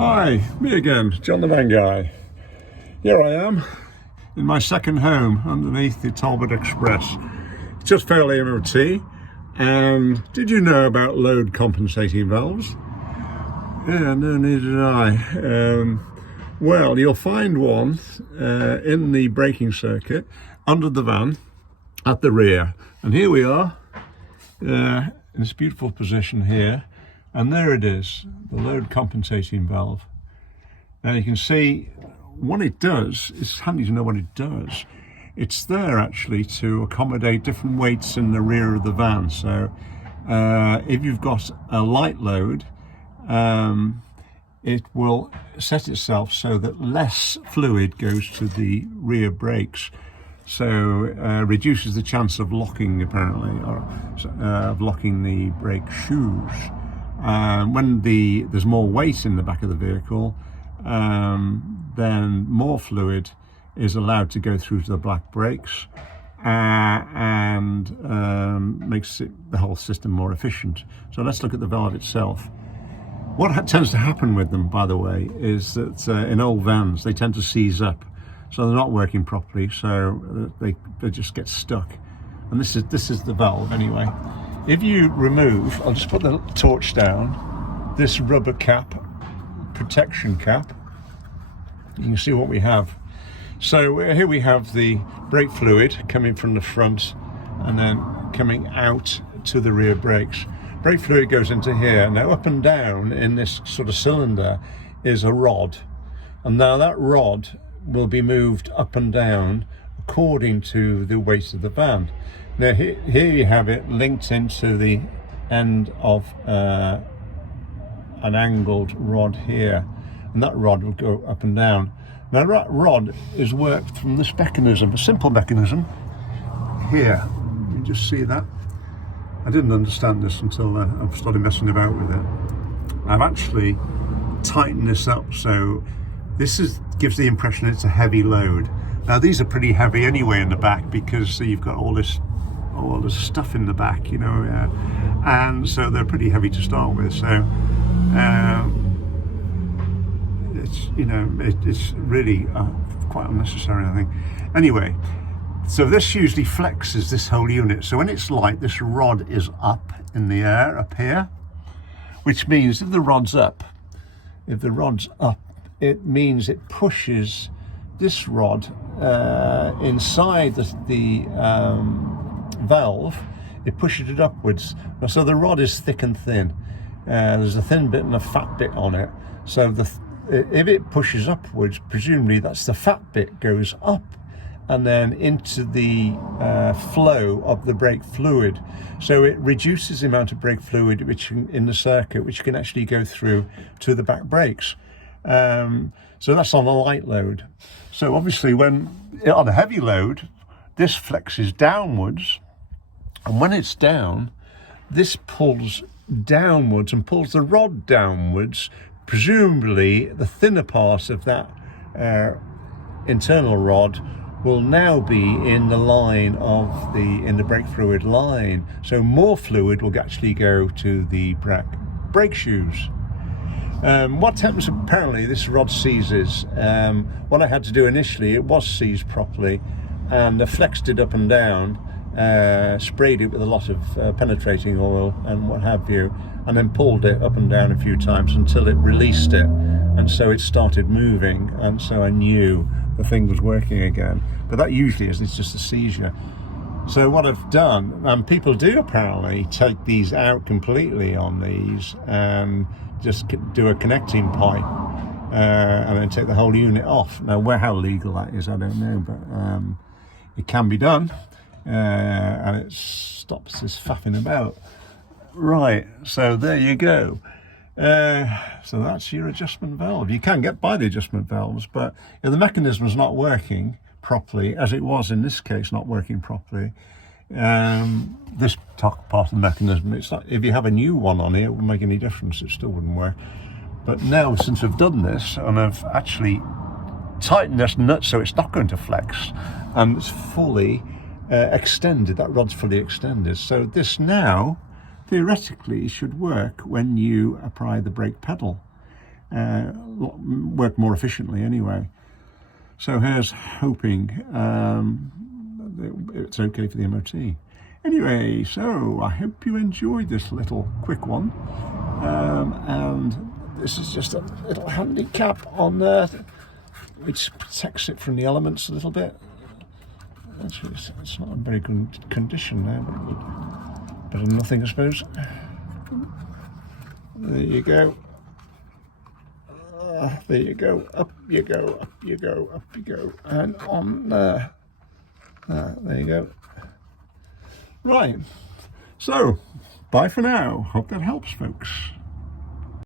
Hi, me again, John the Van Guy. Here I am in my second home underneath the Talbot Express. It's just fairly MOT. And did you know about load compensating valves? Yeah, no, neither did I. Well, you'll find one in the braking circuit under the van at the rear. And here we are in this beautiful position here. And there it is, the load compensating valve. Now you can see what it does. It's handy to know what it does. It's there actually to accommodate different weights in the rear of the van. So if you've got a light load, it will set itself so that less fluid goes to the rear brakes. So reduces the chance of locking, apparently, or of locking the brake shoes. When there's more weight in the back of the vehicle, then more fluid is allowed to go through to the black brakes and makes the whole system more efficient. So let's look at the valve itself. What tends to happen with them, by the way, is that in old vans they tend to seize up, so they're not working properly, so they just get stuck. And this is the valve anyway. If you remove, I'll just put the torch down, this rubber cap, protection cap, you can see what we have. So here we have the brake fluid coming from the front and then coming out to the rear brakes. Brake fluid goes into here. Now up and down in this sort of cylinder is a rod. And now that rod will be moved up and down according to the weight of the van. Now here you have it linked into the end of an angled rod here, and that rod will go up and down. Now that rod is worked from this mechanism, a simple mechanism here. You just see that. I didn't understand this until I started messing about with it. I've actually tightened this up, so this gives the impression it's a heavy load. Now these are pretty heavy anyway in the back because you've got all this stuff in the back, you know, and so they're pretty heavy to start with. So it's really quite unnecessary, I think. Anyway, so this usually flexes this whole unit. So when it's light, this rod is up in the air up here, which means if the rod's up, it means it pushes this rod inside the valve. It pushes it upwards. So the rod is thick and thin. There's a thin bit and a fat bit on it. So if it pushes upwards, presumably that's the fat bit goes up and then into the flow of the brake fluid. So it reduces the amount of brake fluid in the circuit, which can actually go through to the back brakes. So that's on a light load. So obviously when on a heavy load, this flexes downwards, and when it's down, this pulls downwards and pulls the rod downwards. Presumably the thinner part of that internal rod will now be in the line of the brake fluid line. So more fluid will actually go to the brake shoes. What happens, apparently this rod seizes. What I had to do initially, it was seized properly, and I flexed it up and down, sprayed it with a lot of penetrating oil and what have you, and then pulled it up and down a few times until it released it, and so it started moving, and so I knew the thing was working again. But that usually it's just a seizure. So what I've done, and people do apparently take these out completely on these and just do a connecting pipe and then take the whole unit off. Now how legal that is, I don't know, but it can be done, and it stops this faffing about. Right, so there you go. So that's your adjustment valve. You can get by the adjustment valves, but if the mechanism's not working properly, as it was in this case not working properly, this part of the mechanism, it's like if you have a new one on here, it wouldn't make any difference, it still wouldn't work. But now, since I've done this and I've actually tightened this nut so it's not going to flex, and it's fully extended, that rod's fully extended, so this now theoretically should work when you apply the brake pedal. work more efficiently anyway. So here's hoping it's okay for the MOT. Anyway, so I hope you enjoyed this little quick one, and this is just a little handicap on there which protects it from the elements a little bit. Actually, it's not in very good condition now, but better than nothing, I suppose. There you go. There you go. Up you go. Up you go. Up you go. And on there. There you go. Right. So, bye for now. Hope that helps, folks.